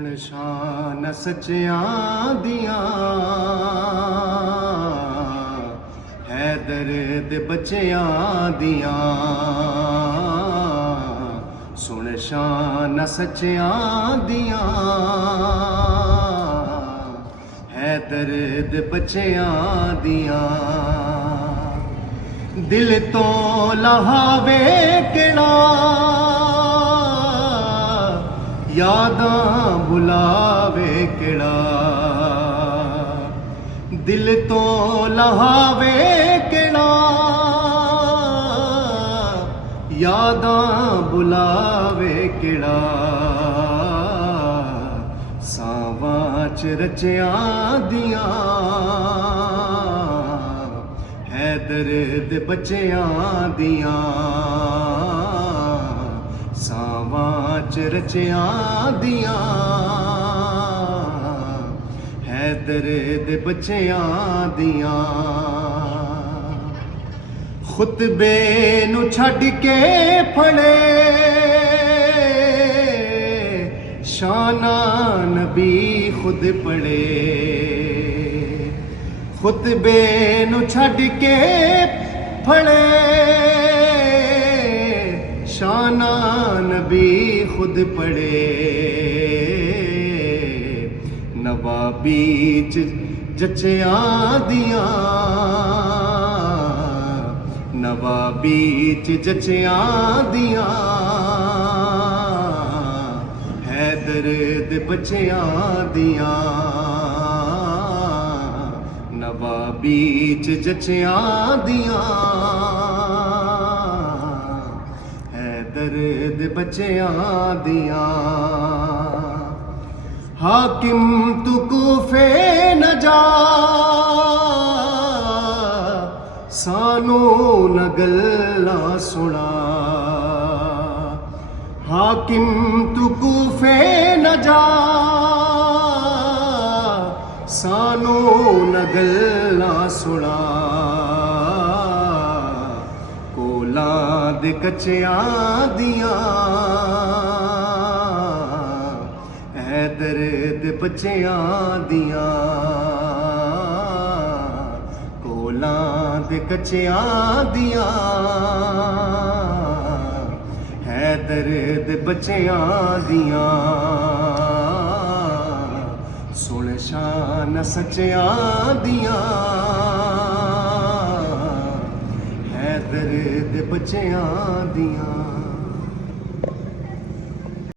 ਨਿਸ਼ਾਨ ਸੱਚਿਆਂ ਦੀਆਂ ਹੈਦਰ ਦੇ ਬੱਚਿਆਂ ਦੀਆਂ ਸੁਣ ਸ਼ਾਨ ਸੱਚਿਆਂ ਦੀਆਂ ਹੈਦਰ ਦੇ ਬੱਚਿਆਂ ਦੀਆਂ ਦਿਲ ਤੋਂ ਲਹਾਵੇ ਕਿਹੜਾ यादां बुलावे किड़ा दिल तो लहावे किड़ा यादां बुलावे किड़ा सावां च रचियां दियां हैदर दे बच्चियां दियां सावां च रचियां दियां हैदर दे बच्चियां दियां खुतबे नू छड्ड के फड़े शाना नबी खुद पढ़े खुतबे नू छड्ड के फड़े शाना नबी खुद पढ़े नवाबी च जचियां दियां नवाबी च जचियां दियां हैदर दे बच्चियां दियां नवाबी च जचियां दियां दे बच्चियां दियां हाकिम तू कूफे न जा सानू न गल्लां सुना हाकिम तू कूफे न जा सानू न गल्लां सुना दे कच्चियां दियां हैदर दे बच्चियां दियां कोलां दे कच्चियां दियां हैदर दे बच्चियां दियां सुन शान सच्चियां दियां हैदर दे बच्चियां दियां।